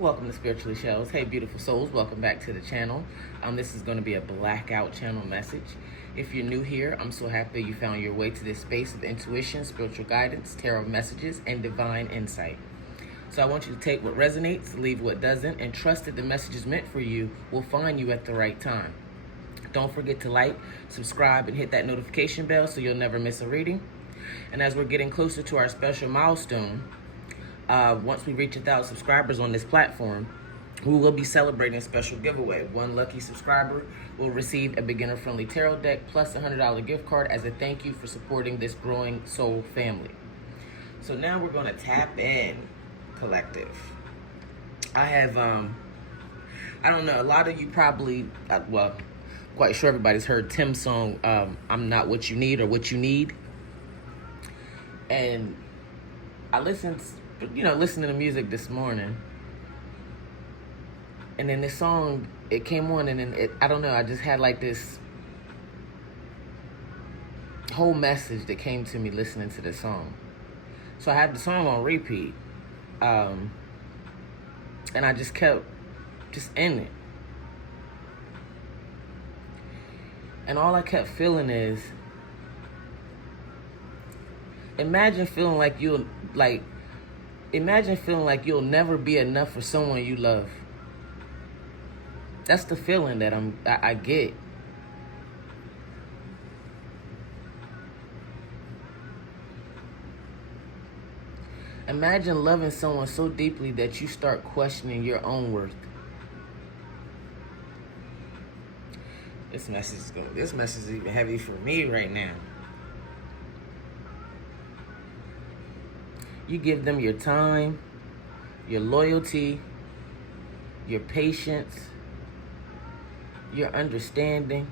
Welcome to Spiritually Shellz. Hey, beautiful souls, welcome back to the channel. This is going to be a blackout channel message. If you're new here, I'm so happy you found your way to this space of intuition, spiritual guidance, tarot messages, and divine insight. So I want you to take what resonates, leave what doesn't, and trust that the messages meant for you will find you at the right time. Don't forget to like, subscribe, and hit that notification bell so you'll never miss a reading. And as we're getting closer to our special milestone, once we reach 1,000 subscribers on this platform, we will be celebrating a special giveaway. One lucky subscriber will receive a beginner-friendly tarot deck plus a $100 gift card as a thank you for supporting this growing soul family. So now we're going to tap in, collective. I have, I don't know, a lot of you probably, well, quite sure everybody's heard Tim's song, I'm Not What You Need or What You Need. And I listened to music this morning, and then this song, it came on, and then I don't know, I just had like this whole message that came to me listening to this song. So I had the song on repeat, and I just kept in it. And all I kept feeling is, imagine feeling like you'll never be enough for someone you love. That's the feeling that I get. Imagine loving someone so deeply that you start questioning your own worth. This message is even heavy for me right now. You give them your time, your loyalty, your patience, your understanding.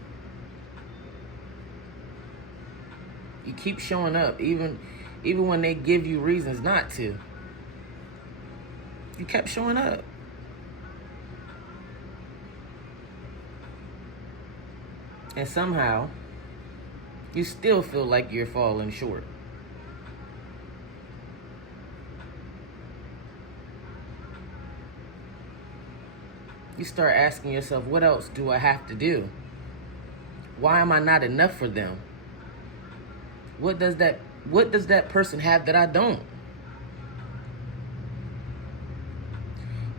You keep showing up, even when they give you reasons not to. You kept showing up. And somehow, you still feel like you're falling short. You start asking yourself, what else do I have to do? Why am I not enough for them? What does that person have that I don't?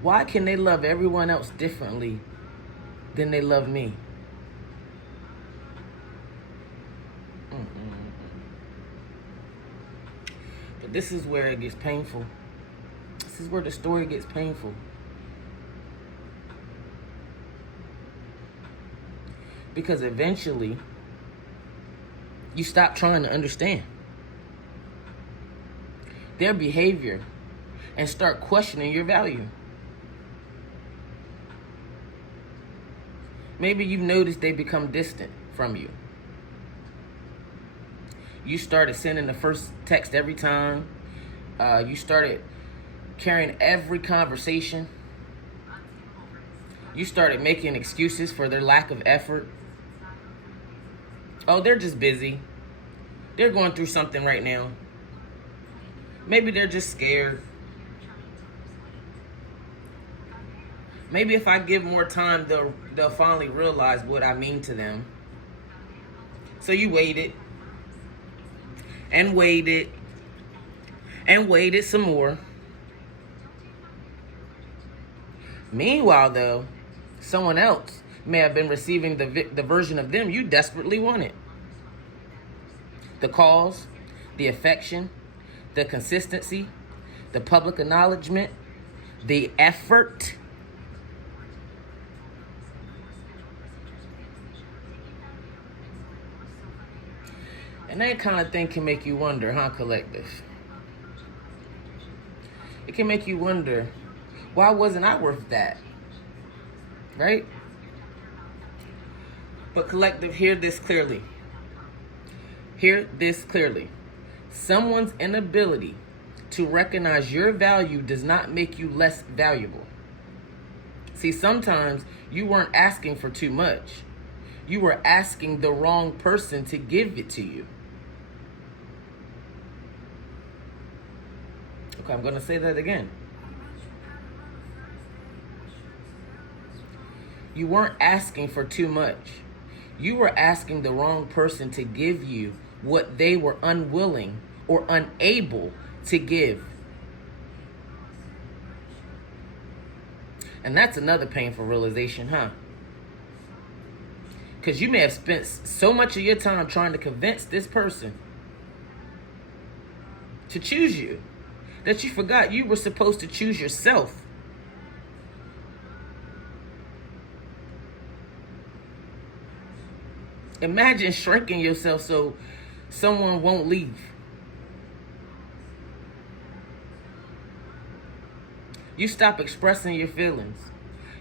Why can they love everyone else differently than they love me? But this is where it gets painful. This is where the story gets painful. Because eventually, you stop trying to understand their behavior and start questioning your value. Maybe you've noticed they become distant from you. You started sending the first text every time. You started carrying every conversation. You started making excuses for their lack of effort. Oh, they're just busy. They're going through something right now. Maybe they're just scared. Maybe if I give more time, they'll finally realize what I mean to them. So you waited. And waited. And waited some more. Meanwhile, though, someone else may have been receiving the version of them you desperately wanted. The calls, the affection, the consistency, the public acknowledgement, the effort. And that kind of thing can make you wonder, huh, collective? It can make you wonder, why wasn't I worth that? Right? But collective, hear this clearly. Hear this clearly. Someone's inability to recognize your value does not make you less valuable. See, sometimes you weren't asking for too much. You were asking the wrong person to give it to you. Okay, I'm going to say that again. You weren't asking for too much. You were asking the wrong person to give you what they were unwilling or unable to give. And that's another painful realization, huh? Because you may have spent so much of your time trying to convince this person to choose you that you forgot you were supposed to choose yourself. Imagine shrinking yourself so someone won't leave. You stop expressing your feelings.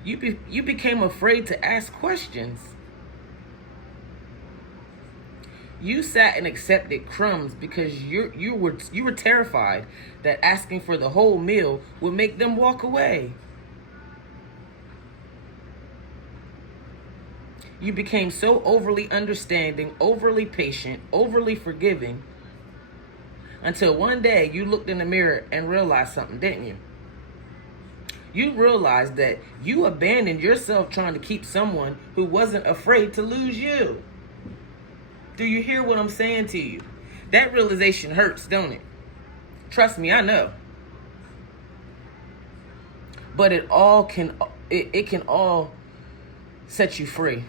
You became afraid to ask questions. You sat and accepted crumbs because you were terrified that asking for the whole meal would make them walk away. You became so overly understanding, overly patient, overly forgiving, until one day you looked in the mirror and realized something, didn't you? You realized that you abandoned yourself trying to keep someone who wasn't afraid to lose you. Do you hear what I'm saying to you? That realization hurts, don't it? Trust me, I know. But it can all set you free.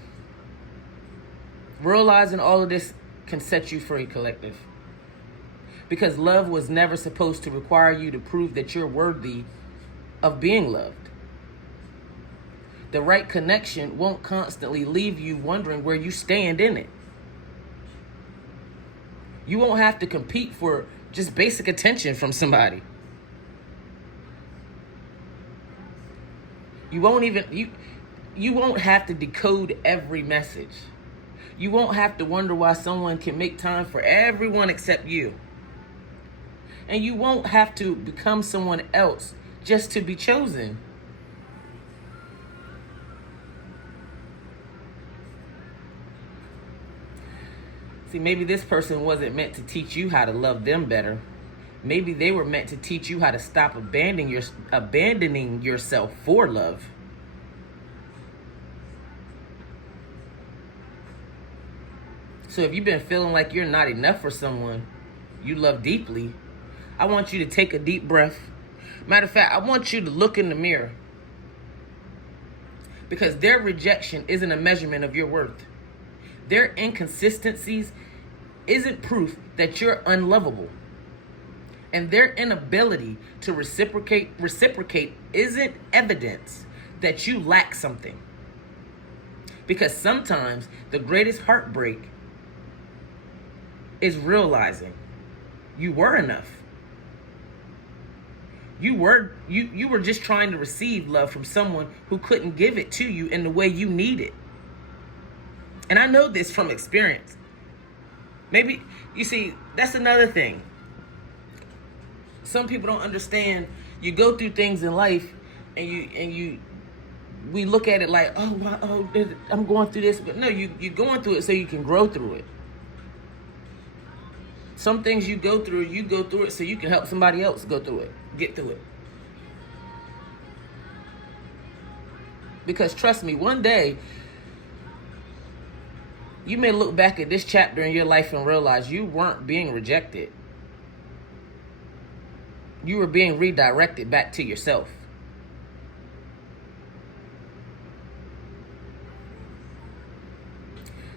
Realizing all of this can set you free, collective. Because love was never supposed to require you to prove that you're worthy of being loved. The right connection won't constantly leave you wondering where you stand in it. You won't have to compete for just basic attention from somebody. You won't have to decode every message. You won't have to wonder why someone can make time for everyone except you. And you won't have to become someone else just to be chosen. See, maybe this person wasn't meant to teach you how to love them better. Maybe they were meant to teach you how to stop abandoning yourself for love. So if you've been feeling like you're not enough for someone you love deeply, I want you to take a deep breath. Matter of fact, I want you to look in the mirror. Because their rejection isn't a measurement of your worth. Their inconsistencies isn't proof that you're unlovable. And their inability to reciprocate isn't evidence that you lack something. Because sometimes the greatest heartbreak is realizing you were enough. You were just trying to receive love from someone who couldn't give it to you in the way you need it. And I know this from experience. Maybe, you see, that's another thing. Some people don't understand. You go through things in life and we look at it like, I'm going through this. But no, you're going through it so you can grow through it. Some things you go through it so you can help somebody else go through it, get through it. Because trust me, one day, you may look back at this chapter in your life and realize you weren't being rejected. You were being redirected back to yourself.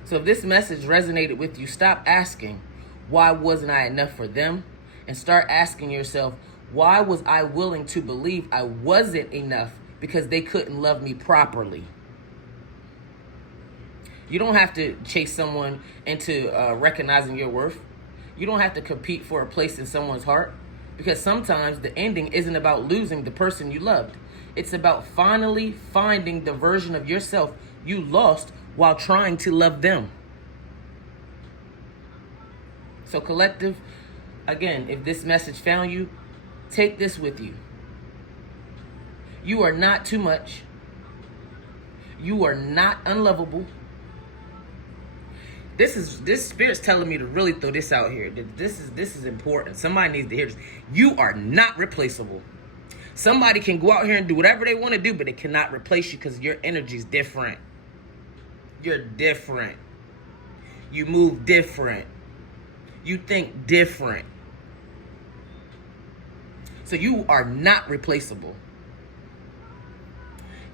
So if this message resonated with you, stop asking, why wasn't I enough for them? And start asking yourself, why was I willing to believe I wasn't enough because they couldn't love me properly? You don't have to chase someone into recognizing your worth. You don't have to compete for a place in someone's heart. Because sometimes the ending isn't about losing the person you loved. It's about finally finding the version of yourself you lost while trying to love them. So collective, again, if this message found you, take this with you. You are not too much. You are not unlovable. This spirit's telling me to really throw this out here. This is important. Somebody needs to hear this. You are not replaceable. Somebody can go out here and do whatever they want to do, but it cannot replace you because your energy's different. You're different. You move different. You think different. So you are not replaceable.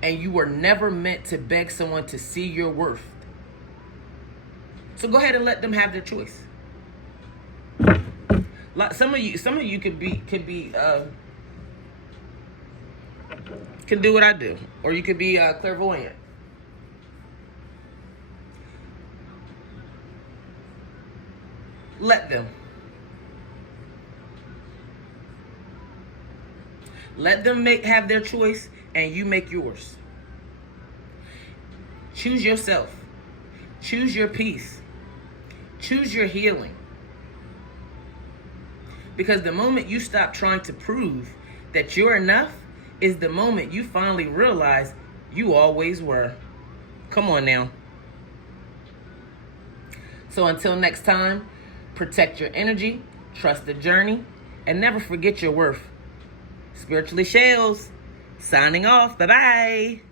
And you were never meant to beg someone to see your worth. So go ahead and let them have their choice. Some of you can do what I do, or you could be clairvoyant. Let them. Let them have their choice, and you make yours. Choose yourself. Choose your peace. Choose your healing. Because the moment you stop trying to prove that you're enough is the moment you finally realize you always were. Come on now. So until next time, protect your energy, trust the journey, and never forget your worth. Spiritually Shellz, signing off. Bye-bye.